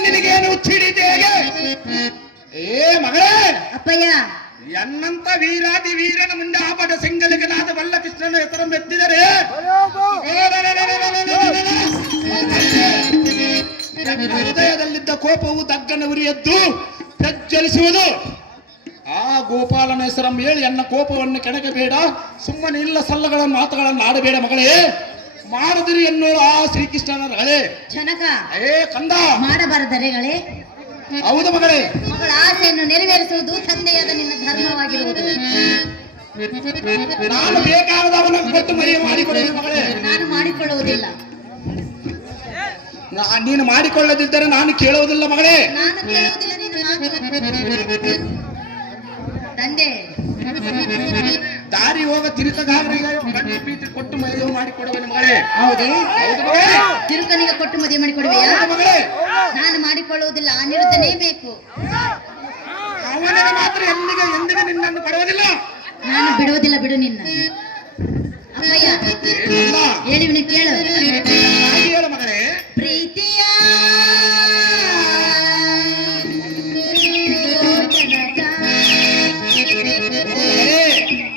ನಿನಗೇನು ಚಿಡಿದೆ? ಏ ಮಗಳೇ, ಅಪ್ಪಯ್ಯ, ಎನ್ನಂತ ವೀರಾದಿ ವೀರನ ಮುಂದೆ ಆಪಟ ಸಿಂಗಲಿಗನಾದ ವಲ್ಲಕೃಷ್ಣನ ಹೆಸರನ್ನು ಎತ್ತಿದರೆ ಹೃದಯದಲ್ಲಿದ್ದ ಕೋಪವು ದಗ್ಗನ ಉರಿಯದ್ದು ಪ್ರಜ್ವಲಿಸುವುದು. ಆ ಗೋಪಾಲನ ಹೆಸರನ್ನು ಹೇಳಿ ಎನ್ನ ಕೋಪವನ್ನು ಕೆಣಕಬೇಡ. ಸುಮ್ಮನೆ ಇಲ್ಲ ಸಲ್ಲಗಳ ಮಾತುಗಳನ್ನು ಆಡಬೇಡ ಮಗಳೇ. ಮಾಡದಿರಿ ಎನ್ನೋಳು ಆ ಶ್ರೀಕೃಷ್ಣನ ಹಳೆ ಜನಕ. ಏ ಕಂದ, ಮಾಡಬಾರದರೆಗಳೇ. ಹೌದು ಮಗಳೇ, ಮಗಳ ಆಸೆಯನ್ನು ನೆರವೇರಿಸುವುದು ತಂದೆಯಾದ ನಿನ್ನ ಧರ್ಮವಾಗಿರುವುದು. ನಾನು ಬೇಕಾದವನ ಕೊಟ್ಟು ಮರಿಯ ಮಾಡಿಕೊಡುವುದು ಮಗಳೇ. ನಾನು ಮಾಡಿಕೊಳ್ಳುವುದಿಲ್ಲ. ನೀನು ಮಾಡಿಕೊಳ್ಳದಿದ್ದರೆ ನಾನು ಕೇಳುವುದಿಲ್ಲ ಮಗಳೇ. ನಾನು ಕೇಳುವುದಿಲ್ಲ ನಿನ್ನ ಮಾತು. ತಂದೆ, ದಾರಿ ಹೋಗ ತಿರುಕಗಾರರಿಗೆ ಗಂಡು ಪ್ರೀತಿ ಕೊಟ್ಟು ಮದುವೆ ಮಾಡಿಕೊಡುವನು ಮಗಳೇ. ಹೌದೇ? ಹೌದು ಮಗಳೇ. ತಿರುಕನಿಗೆ ಕೊಟ್ಟು ಮದುವೆ ಮಾಡಿಕೊಡುವೆಯಾ? ಹೌದು ಮಗಳೇ. ನಾನು ಮಾಡಿಕೊಳ್ಳುವುದಿಲ್ಲ. ಅನಿರುದ್ಧನೇ ಬೇಕು. ಅವನಿಗೆ ಮಾತ್ರ ಎಂದಿಗೆ ನಿನ್ನನ್ನು ಕೊಡುವುದಿಲ್ಲ. ನಾನು ಬಿಡುವುದಿಲ್ಲ, ಬಿಡು ನಿನ್ನ. ಅಪ್ಪಯ್ಯ, ಅಲ್ಲ, ಹೇಳಿವಿನ ಕೇಳು. ಹಾಗೆ ಹೇಳು ಮಗಳೇ. ಪ್ರೀತಿಯ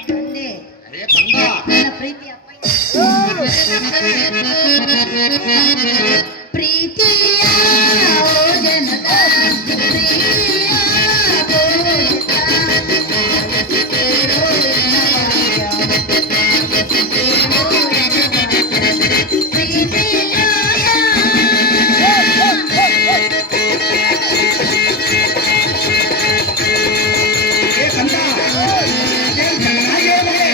ತಂದೆ, ಅರೇ ಕಂದ, ನನ್ನ ಪ್ರೀತಿ ಅಪ್ಪಯ್ಯ. ಪ್ರೀತಿಯ ಓ ಜನಕ, ಪ್ರೀತಿಯ ಏ ಕಂದ, ಹಾಗೆ ಹೇಳು ಮಗಳೇ.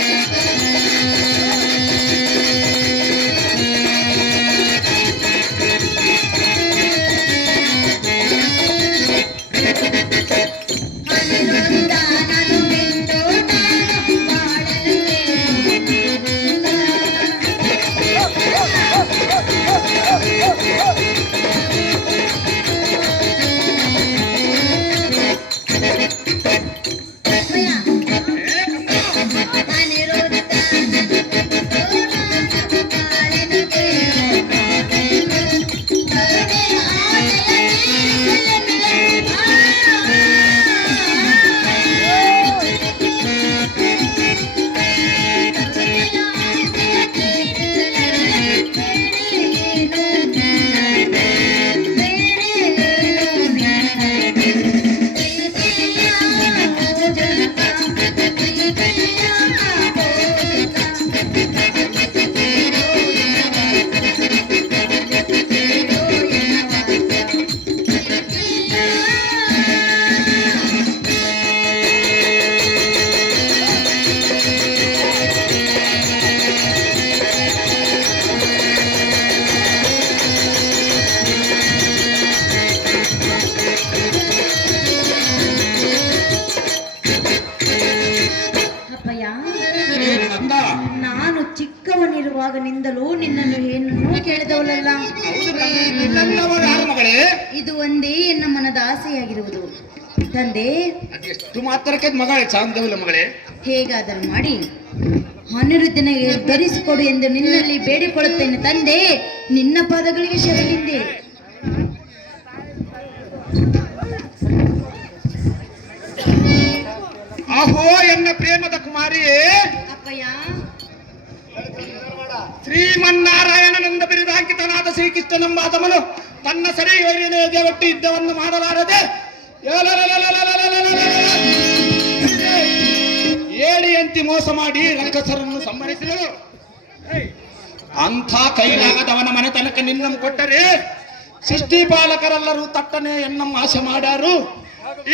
ಏನನ್ನೂ ಕೇಳಿದವಳಲ್ಲ. ಹೌದು, ನನ್ನವ ಯಾರು ಮಗಳೇ? ಇದು ಒಂದೇ ಎನ್ನ ಮನದ ಆಸೆಯಾಗಿರುವುದು ತಂದೆ. ಅದೆಷ್ಟು ಮಾತ್ರಕ್ಕೆ ಮಗಳೇ ಚಾಂದವಲ್ಲ ಮಗಳೇ. ಹೇಗಾದರೂ ಮಾಡಿ ಅನಿರುದ್ಧನಿಗೆ ಧರಿಸಿಕೊಡು ಎಂದು ನಿನ್ನಲ್ಲಿ ಬೇಡಿಕೊಳ್ಳುತ್ತೇನೆ ತಂದೆ. ನಿನ್ನ ಪಾದಗಳಿಗೆ ಶರಣೆಂದೆ. ಆಹೋ ಎನ್ನ ಪ್ರೇಮದ ಕುಮಾರಿಯೇ, ಅಪ್ಪಯ್ಯ, ಶ್ರೀಮನ್ನಾರಾಯಣನಿಂದ ಬಿರುದಾಂಕಿತನಾದ ಶ್ರೀಕೃಷ್ಣನೆಂಬಾತಮನು ತನ್ನ ಸರಿಯೇ ಒಟ್ಟು ಯುದ್ಧವನ್ನು ಮಾಡಲಾರದೆ ಏಳಿಯಂತಿ ಮೋಸ ಮಾಡಿ ರಕ್ಕಸರನ್ನು ಸಂಹರಿಸಿದಳು. ಅಂಥ ಕೈಲಾಗದವನ ಮನೆತನಕ ನಿನ್ನನ್ನು ಕೊಟ್ಟರೆ ಸೃಷ್ಟಿಪಾಲಕರೆಲ್ಲರೂ ತಟ್ಟನೆ ಎನ್ನಮ್ಮ ಆಸೆ ಮಾಡಾರು.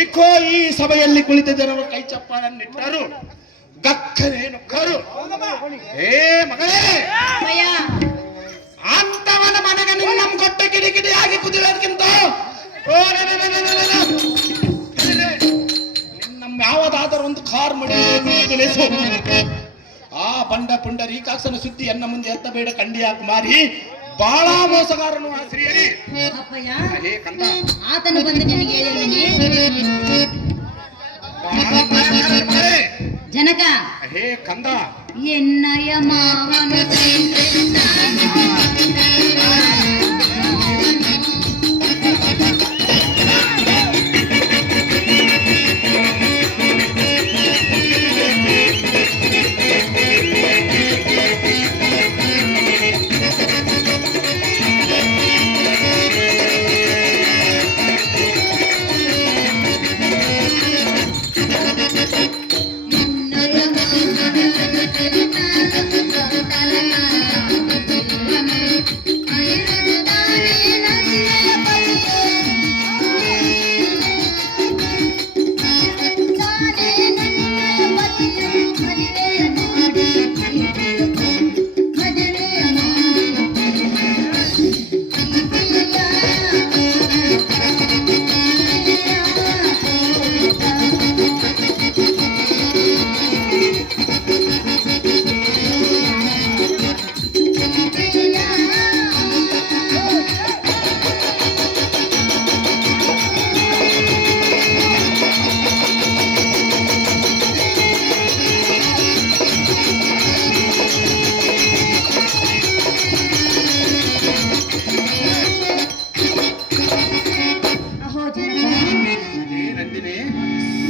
ಇಕೋ ಈ ಸಭೆಯಲ್ಲಿ ಕುಳಿತ ಜನರು ಕೈ ಚಪ್ಪಾಳನ್ನಿಟ್ಟರು, ಗಕ್ಕನೆ ನುಗ್ಗರು. ಏ ಮಗಳೇ, ಅಪ್ಪಯ್ಯ, ಅಂತವನ ಮನೆಗೆ ನಿನ್ನಮ್ಮ ಕೊಟ್ಟ ಕಿಡಿಕಿಡಿಯಾಗಿ ಕುದಿಯೋದಕ್ಕಿಂತ ನಿನ್ನಮ್ಮ ಯಾವುದಾದರೂ ಒಂದು ಕಾರ್ ಮಡಿಸು. ಆ ಬಂಡ ಪುಂಡ ರೀಕಾಕ್ಸನ ಸುದ್ದಿ ಎನ್ನ ಮುಂದೆ ಎತ್ತಬೇಡ ಕಂಡಿಯಾಗಿ ಮಾರಿ ಬಾಳ ಮೋಸಗಾರನು ಆ ಶ್ರೀಯರಿ. ಅಪ್ಪಯ್ಯ, ಹೇ ಕಂದ, ಆತನು ಬಂದು ನಿನಗೆ ಹೇಳಿದ್ದೇನೆ. ಜನಕ, ಹೇ ಕಂದ, ಎನ್ನಯ ಮಾವನು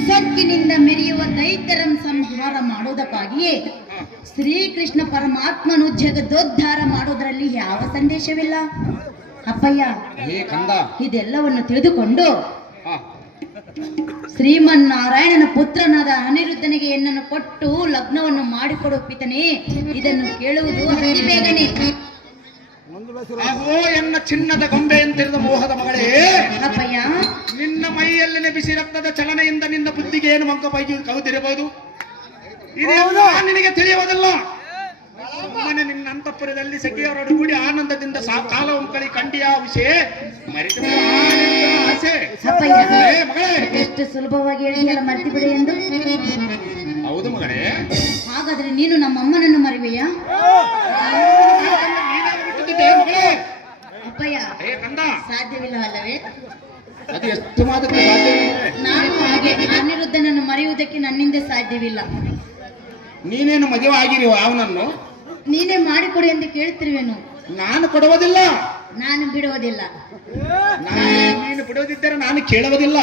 ಸೊಕ್ಕಿನಿಂದ ಮೆರೆಯುವ ದೈತ್ಯರನ್ನು ಸಂಹಾರ ಮಾಡುವುದಕ್ಕಾಗಿಯೇ ಶ್ರೀಕೃಷ್ಣ ಪರಮಾತ್ಮನು ಜಗದೋದ್ಧಾರ ಮಾಡುವುದರಲ್ಲಿ ಯಾವ ಸಂದೇಶವಿಲ್ಲ. ಅಪ್ಪಯ್ಯ, ಹೇ ಕಂದ, ಇದೆಲ್ಲವನ್ನು ತಿಳಿದುಕೊಂಡು ಹಾ, ಶ್ರೀಮನ್ನಾರಾಯಣನ ಪುತ್ರನಾದ ಅನಿರುದ್ಧನಿಗೆ ಎನ್ನನ್ನು ಕೊಟ್ಟು ಲಗ್ನವನ್ನು ಮಾಡಿಕೊಡು ಪಿತನೇ. ಇದನ್ನು ಕೇಳುವುದು ಅತಿ ಬೇಗನೆ. ಅಹೋ ಎನ್ನ ಚಿನ್ನದ ಗೊಂಬೆ ಎಂತಿರುವ ಮೋಹದ ಮಗಳೇ, ಅಪ್ಪಯ್ಯ, ನಿನ್ನ ಮೈಯಲ್ಲಿನ ಬಿಸಿ ರಕ್ತದ ಚಲನೆಯಿಂದ ನಿನ್ನ ಬುದ್ಧಿಗೆ ಏನು ಮಂಕ ಪೈಕಿ ಕವಿದಿರಬಹುದು. ಇದೆಲ್ಲ ನಿನಗೆ ತಿಳಿಯುವುದಿಲ್ಲ. ಸುಮ್ಮನೆ ನಿನ್ನ ಅಂತಃಪುರದಲ್ಲಿ ಸಖಿಯರೊಡಗೂಡಿ ಆನಂದದಿಂದ ಕಾಲ ಒಂಕಳಿ ಕಂಡಿಯ ವಿಷಯ ಮರೆತು ಆಸೆ. ಅಪ್ಪಯ್ಯ, ಏ ಮಗಳೇ, ಎಷ್ಟು ಸುಲಭವಾಗಿ ಹೇಳಿದೆಯಲ್ಲ ಮರ್ತಿ ಬಿಡಿ ಎಂದು. ಹೌದು ಮಗಳೇ. ಹಾಗಾದ್ರೆ ನೀನು ನಮ್ಮಮ್ಮನನ್ನು ಮರಿವೆಯಾ? ಬಿಟ್ಟಿದ್ದೆ ಮಗಳೇ. ಅಪ್ಪಯ್ಯ, ಏ ಕಂದ, ಸಾಧ್ಯವಿಲ್ಲ ಅಲ್ಲವೇ? ಅದು ಎಷ್ಟು ಮಾತ್ರ ಸಾಧ್ಯ. ನಾನು ಹಾಗೆ ಅನಿರುದ್ಧನನ್ನು ಮರೆಯುವುದಕ್ಕೆ ನನ್ನಿಂದ ಸಾಧ್ಯವಿಲ್ಲ. ನೀನೇನು ಮದುವೆ ಆಗಿರುವ ಅವನನ್ನು ನೀನೇ ಮಾಡಿಕೊಡಿ ಎಂದು ಕೇಳ್ತಿರುವೆನು. ನಾನು ಕೊಡುವುದಿಲ್ಲ, ನಾನು ಬಿಡುವುದಿಲ್ಲ. ನೀನು ಬಿಡುವುದಿದ್ದರೆ ನಾನು ಕೇಳುವುದಿಲ್ಲ.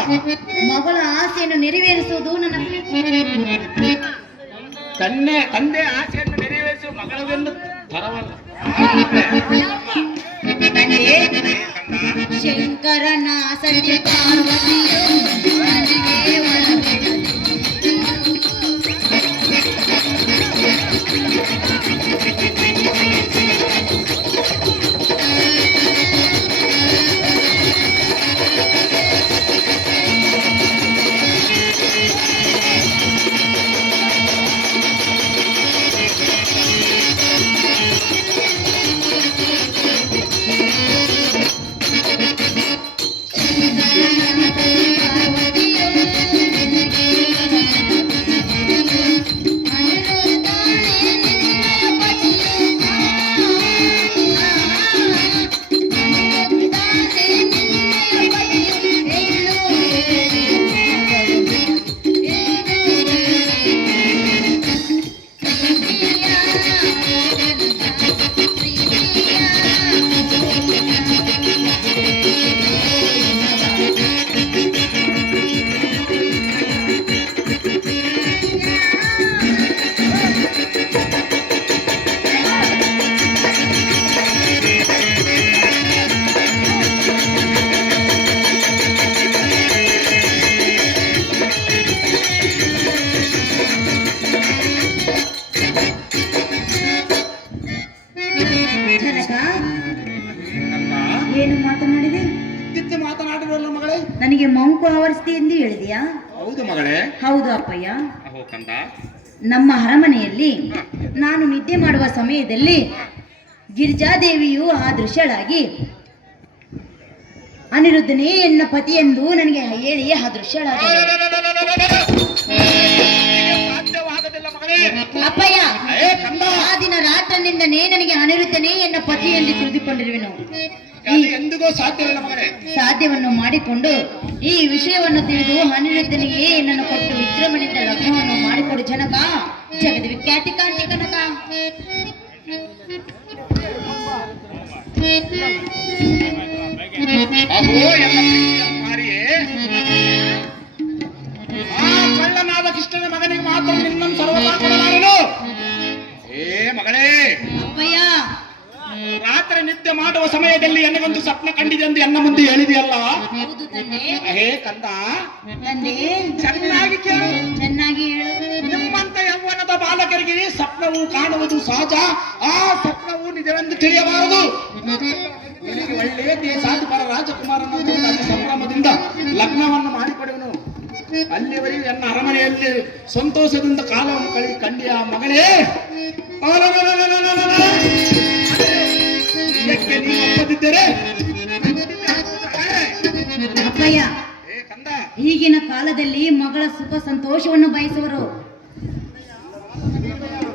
ಮಗಳ ಆಸೆಯನ್ನು ನೆರವೇರಿಸುವುದು ನನ್ನ ತಂದೆ ಆಸೆಯನ್ನು ನೆರವೇರಿಸುವ ಮಗಳವೆಂದು ತರವಲ್ಲ. ತಂದೆ. ಶಂಕರನ ಸತ್ಯ ಪಾರ್ವತಿಯು ನನಗೆ ಒಳಗೆ ಏನು ಮಾತನಾಡಿದೆ? ಇತ್ತಿತ್ತು ಮಾತನಾಡಿರಲ್ಲ ಮಗಳೇ. ನನಗೆ ಮಂಕು ಆವರಿಸ್ತಿ ಎಂದು ಹೇಳಿದೆಯಾ? ಹೌದು ಮಗಳೇ. ಹೌದು ಅಪ್ಪಯ್ಯ. ಅಹೋ ಕಂದ, ನಮ್ಮ ಅರಮನೆಯಲ್ಲಿ ನಾನು ನಿದ್ದೆ ಮಾಡುವ ಸಮಯದಲ್ಲಿ ಗಿರಿಜಾದೇವಿಯು ಅದೃಶ್ಯಳಾಗಿ ಅನಿರುದ್ಧನೇ ಎನ್ನ ಪತಿ ಎಂದು ನನಗೆ ಹೇಳಿ ಅದೃಶ್ಯಳಾದ. ಸಾಧ್ಯವಾಗದಿಲ್ಲ ಮಗಳೇ. ಅಪ್ಪಯ್ಯ, ಏ ಕಂದ, ಆ ದಿನ ರಾತ್ರಿನಿಂದನೇ ನನಗೆ ಅನಿರುದ್ಧನೇ ಎನ್ನ ಪತಿ ಎಂದು ತಿಳಿದುಕೊಂಡಿರುವೆನು. ಅದು ಎಂದಿಗೂ ಸಾಧ್ಯವಿಲ್ಲ ಮಗಳೇ. ಸಾಧ್ಯವನ್ನು ಮಾಡಿಕೊಂಡು ಈ ವಿಷಯವನ್ನು ತಿಳಿದು ಅನಿರುದ್ಧನಿಗೆ ನನ್ನನ್ನು ಕೊಟ್ಟು ವಿಜೃಂಭಣೆಯಿಂದ ಲಗ್ನವನ್ನು ಮಾಡಿಕೊಡು ಜನಕ, ಜಗದ ವಿಖ್ಯಾತಿ ಕಾಂತಿ ಕನಕ. ಅಹೋ ಎಲ್ಲ ಪ್ರೀತಿಯ ಮಾರಿಯೇ, ಆ ಕಳ್ಳನಾದ ಕೃಷ್ಣನ ಮಗನಿಗೆ ಮಾತ್ರ ನಿನ್ನನ್ನು ಸರ್ವತಾ ಕೊಡಲಾರನು. ಏ ಮಗಳೇ, ಅಪ್ಪಯ್ಯ, ರಾತ್ರಿ ನಿದ್ದೆ ಮಾಡುವ ಸಮಯದಲ್ಲಿ ನನಗೊಂದು ಸ್ವಪ್ನ ಕಂಡಿದೆ ಎಂದು ಎನ್ನ ಮುಂದೆ ಹೇಳಿದೆಯಲ್ಲ. ಹೌದು ತಂದೆ. ಹೇ ಕಂದ, ತಂದೆ ಚೆನ್ನಾಗಿ ಕೇಳು. ಚೆನ್ನಾಗಿ ಹೇಳು. ನಿಮ್ಮಂತ ಯೌವನದ ಬಾಲಕರಿಗೆ ಸ್ವಪ್ನವು ಕಾಣುವುದು ಸಹಜ. ಆ ಸ್ವಪ್ನವು ನಿಜವೆಂದು ತಿಳಿಯಬಾರದು. ನಿನಗೆ ಒಳ್ಳೆಯ ದೇಶಾಧಿಪರ ರಾಜಕುಮಾರನ ಸಂಭ್ರಮದಿಂದ ಲಗ್ನವನ್ನು ಮಾಡಿಕೊಡುವನು. ಅಲ್ಲಿವರೆಗೂ ಎನ್ನ ಅರಮನೆಯಲ್ಲಿ ಸಂತೋಷದಿಂದ ಕಾಲವನ್ನು ಕಂಡಿಯ ಮಗಳೇ. ಇದಕ್ಕೆ ನೀವು ಒಪ್ಪದಿದ್ದರೆ ಅಪ್ಪಯ್ಯ, ಏ ಕಂದ, ಈಗಿನ ಕಾಲದಲ್ಲಿ ಮಗಳ ಸುಖ ಸಂತೋಷವನ್ನು ಬಯಸುವರು.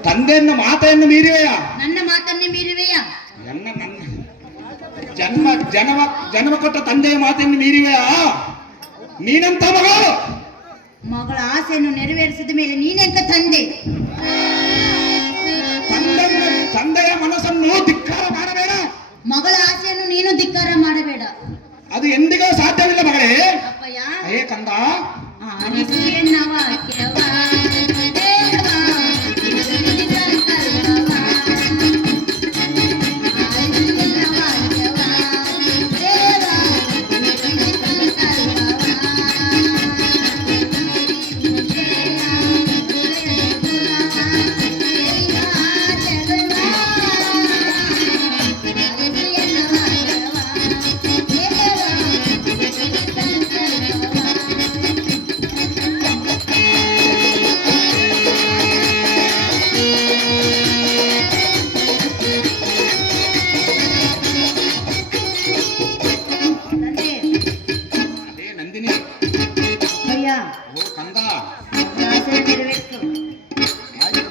ತಂದೆಯನ್ನ ಮಾತೆಯನ್ನು ಮೀರಿವೆಯ? ನನ್ನ ಮಾತನ್ನೇ ಮೀರುವೆಯಾ? ನನ್ನ ಜನ್ಮ ಕೊಟ್ಟ ತಂದೆಯ ಮಾತೆಯನ್ನು ಮೀರಿವೆಯ? ನೀನಂತ ಮಗಳು. ಮಗಳ ಆಸೆಯನ್ನು ನೆರವೇರಿಸಿದ ಮೇಲೆ ನೀನೆಂತ ತಂದೆ? ತಂದೆಯ ಮನಸ್ಸನ್ನು ಧಿಕ್ಕಾರ ಮಾಡಬೇಡ. ಮಗಳ ಆಸೆಯನ್ನು ನೀನು ಧಿಕ್ಕಾರ ಮಾಡಬೇಡ. ಅದು ಎಂದಿಗೂ ಸಾಧ್ಯವಿಲ್ಲ ಮಗಳೇ. ಅಪ್ಪಯ್ಯ, ಹೇ ಕಂದ, ಆಲಿಸು ಎನ್ನ ವಾಕ್ಯವ, ದೇವ, ಆಲಿಸು ಎನ್ನ ವಾಕ್ಯವ, ದೇವ, ಅದೇ ನಂದಿನಿ. ಅಪ್ಪಯ್ಯ, ಓ ಕಂದ, ಆಸೆ ನೆರವೇರಿಸು. ಆಯ್ತು.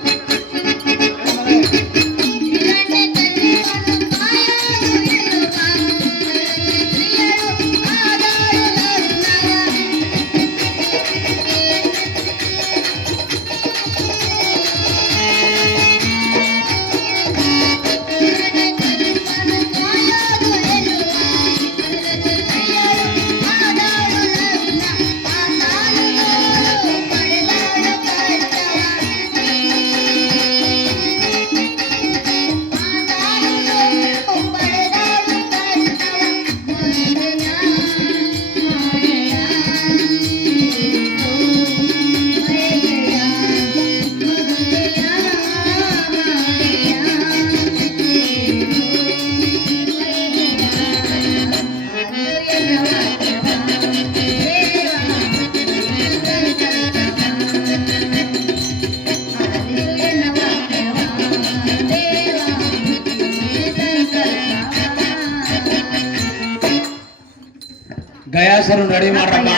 ಹೇಳು ಮಗಳೇ. ಗಯಾಸರು ನಡಿ ಮಾಡ್ರಮ್ಮ.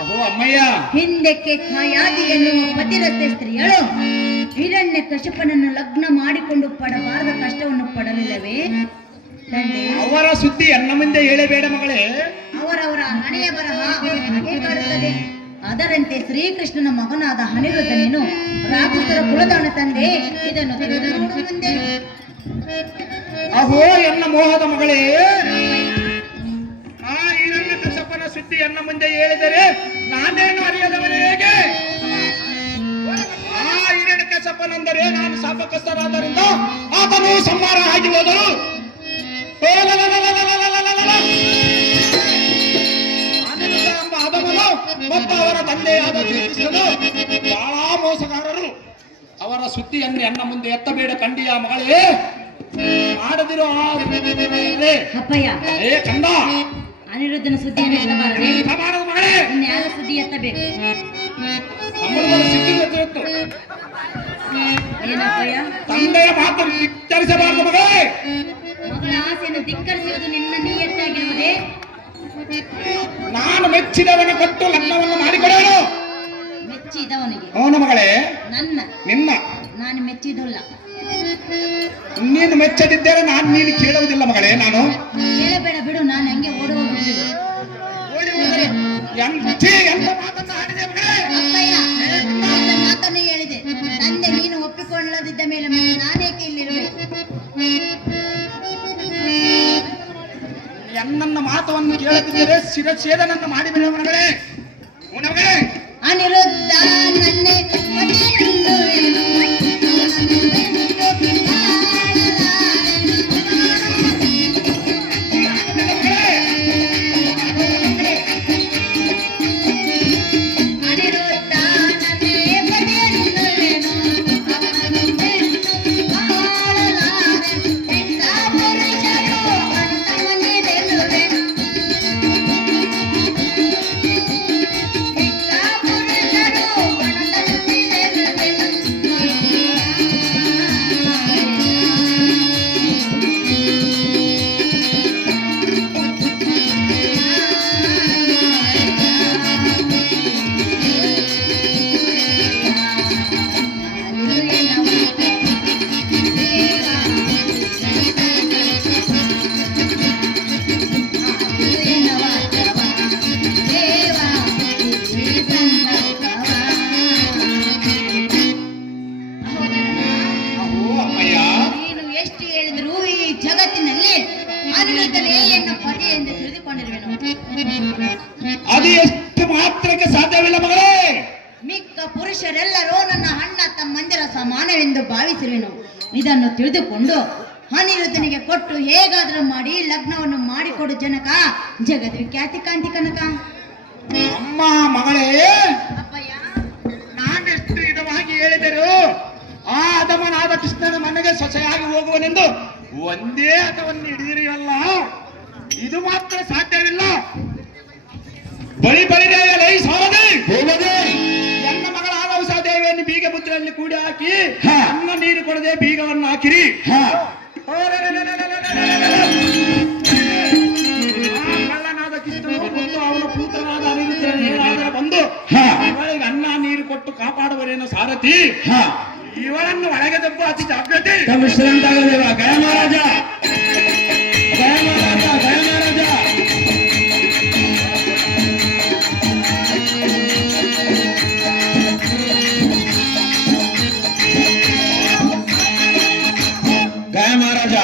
ಅಹೋ ಅಮ್ಮಯ್ಯ, ಹಿಂದಕ್ಕೆ ಖಾಯಾದಿ ಎನ್ನುವ ಪತಿರತೆ ಸ್ತ್ರೀಯಳು ಹಿರಣ್ಯ ಕಶ್ಯಪನನ್ನು ಲಗ್ನ ಮಾಡಿಕೊಂಡು ಪಡಬಾರದ ಕಷ್ಟವನ್ನು ಪಡಲಿಲ್ಲವೇ ತಂದೆ? ಅವರ ಸುದ್ದಿ ಎನ್ನ ಮುಂದೆ ಹೇಳಬೇಡ ಮಗಳೇ. ಅವರವರ ಹಣೆಯ ಬರಹ ಹಾಗೆ ಕಾಡುತ್ತದೆ. ಅದರಂತೆ ಶ್ರೀಕೃಷ್ಣನ ಮಗನಾದ ಅನಿರುದ್ಧನೇನು ರಾಕ್ಷಸರ ಕುಲದಾನ ತಂದೆ, ಇದನ್ನು ತಿಳಿದು ನೋಡು ಮುಂದೆ. ಅಹೋ ಎನ್ನ ಮೋಹದ ಮಗಳೇ, ಆ ಹಿರಣ್ಯ ಕಶ್ಯಪನ ಸುದ್ದಿ ಎನ್ನ ಮುಂದೆ ಹೇಳಿದರೆ ನಾನೇನು ಅರಿಯದವನೇ ಹೇಗೆ? ಆ ಹಿರಣ್ಯ ಕಶ್ಯಪನೆಂದರೆ ನಾನು ಶಾಪಗ್ರಸ್ತರಾದ್ದರಿಂದ ಆತನು ಸಂಹಾರ ಆಗಿ ಹೋದರು. ಅನಿರುದ್ಧ ಎಂಬ ಅಧಮನು ಮತ್ತು ಅವರ ತಂದೆಯಾದ ಶ್ರೀಕೃಷ್ಣನು ಬಹಳ ಮೋಸಗಾರರು. ಅವರ ಸುದ್ದಿಯನ್ನು ಎನ್ನ ಮುಂದೆ ಎತ್ತಬೇಡ ಕಂಡಿಯ ಮಗಳೇ. ಮಾಡದಿರೋ ಅಪ್ಪಯ್ಯ, ಏ ಕಂದ ಅನಿರುದ್ಧನ ಸುದ್ದಿಯನ್ನು ಎತ್ತಬಾರದೆ, ಎಂಥ ಮಾಡೋದು ಮಗಳೇ ಇನ್ಯಾರ ಸುದ್ದಿ ಎತ್ತಬೇಕು? ತಮ್ಮನಿಗೆ ಸಿಕ್ಕಿತ್ತು ಏನಪ್ಪಯ್ಯ? ತಂದೆಯ ಮಾತು ವಿಚಾರಿಸಬಾರದು ಮಗಳೇ. ಮಗಳ ಆಸೆಯನ್ನು ಧಿಕ್ಕರಿಸುವುದು ನಿನ್ನ ನಿಯತ್ತಾಗಿರುವುದೇ? ನಾನು ಮೆಚ್ಚಿದವನ ಕೊಟ್ಟು ಲಗ್ನವನ್ನು ಮಾಡಿಕೊಡೋನು. ಮೆಚ್ಚಿದವನಿಗೆ ಅವನ ಮಗಳೇ ನಿನ್ನ ನಾನು ಮೆಚ್ಚಿದಲ್ಲ. ನೀನು ಮೆಚ್ಚದಿದ್ದರೆ ನೀನು ಕೇಳುವುದಿಲ್ಲ ಮಗಳೇ. ನಾನು ಕೇಳಬೇಡ ಬಿಡು, ನಾನು ಹಂಗೆ ಓಡಿ ಹೋಗುವುದು. ಎಂತ ಮಾತನ್ನು ಆಡಿದೆ ಮಗಳೇ. ಅಪ್ಪಯ್ಯ, ನನ್ನ ಮಾತನ್ನು ಹೇಳಿದೆ. ತಂದೆ ನೀನು ಒಪ್ಪಿಕೊಳ್ಳದಿದ್ದ ಮೇಲೆ ನಾನೇಕೆ ಇಲ್ಲಿರಬೇಕು? ನನ್ನ ಮಾತವನ್ನು ಕೇಳುತ್ತಿದ್ದರೆ ಶಿರಚ್ಛೇದನನ್ನು ಮಾಡಿಬಿಡ ಮಗಳೇ. ಮಗಳೇ ಅನಿರುದ್ಧ ನನ್ನೇ ಪಡೆಯುವೆನು. ಅದು ಎಷ್ಟು ಮಾತ್ರಕ್ಕೆ ಸಾಧ್ಯವಿಲ್ಲ ಮಗಳೇ. ಮಿಕ್ಕ ಪುರುಷರೆಲ್ಲರೂ ನನ್ನ ಅಣ್ಣ ತಮ್ಮಂದಿರ ಸಮಾನವೆಂದು ಭಾವಿಸಿರುವೆನು. ಇದನ್ನು ತಿಳಿದುಕೊಂಡು ಅನಿರುದ್ಧನಿಗೆ ಕೊಟ್ಟು ಹೇಗಾದರೂ ಮಾಡಿ ಲಗ್ನವನ್ನು ಮಾಡಿಕೊಡು ಜನಕ. ಜಗದ್ವಿಖ್ಯಾತಿ ಕಾಂತಿ ಕನಕ. ಅಮ್ಮ ಮಗಳೇ, ಅಪ್ಪಯ್ಯ, ನಾನೆಷ್ಟು ಇದವಾಗಿ ಹೇಳಿದರು ಆ ಅಧಮನಾದ ಕೃಷ್ಣನ ಮನೆಗೆ ಸೊಸೆಯಾಗಿ ಹೋಗುವನೆಂದು ಒಂದೇ ಹಠವನ್ನು ಹಿಡಿದಿರಿಯಲ್ಲ. ಇದು ಮಾತ್ರ ಸಾಧ್ಯವಿಲ್ಲ. ಬಳಿ ಬಳಿರೇ ಸಾರದೆ ನನ್ನ ಮಗಳಾದ ಉಷಾದೇವಿಯನ್ನು ಬೀಗ ಮುದ್ರೆಯಲ್ಲಿ ಕೂಡಿ ಹಾಕಿ ಅನ್ನ ನೀರು ಕೊಡದೆ ಬೀಗವನ್ನು ಹಾಕಿರಿ. ಕಳ್ಳನಾದ ಕೃಷ್ಣನು ಮತ್ತು ಅವನ ಪುತ್ರನಾದ ಅನಿರುದ್ಧನ ಏನಾದರೂ ಬಂದು ಇವಳಿಗೆ ಅನ್ನ ನೀರು ಕೊಟ್ಟು ಕಾಪಾಡುವರೇನೋ ಸಾರಥಿ. ಇವಳನ್ನು ಒಳಗೆ ದಬ್ಬು ಅತಿ ಜಾಗ್ರತೆ. ಗಯ ಮಹಾರಾಜ, ಗಯ ಮಹಾರಾಜ, ಗಯ ಮಹಾರಾಜ. ಗಯ ಮಹಾರಾಜ.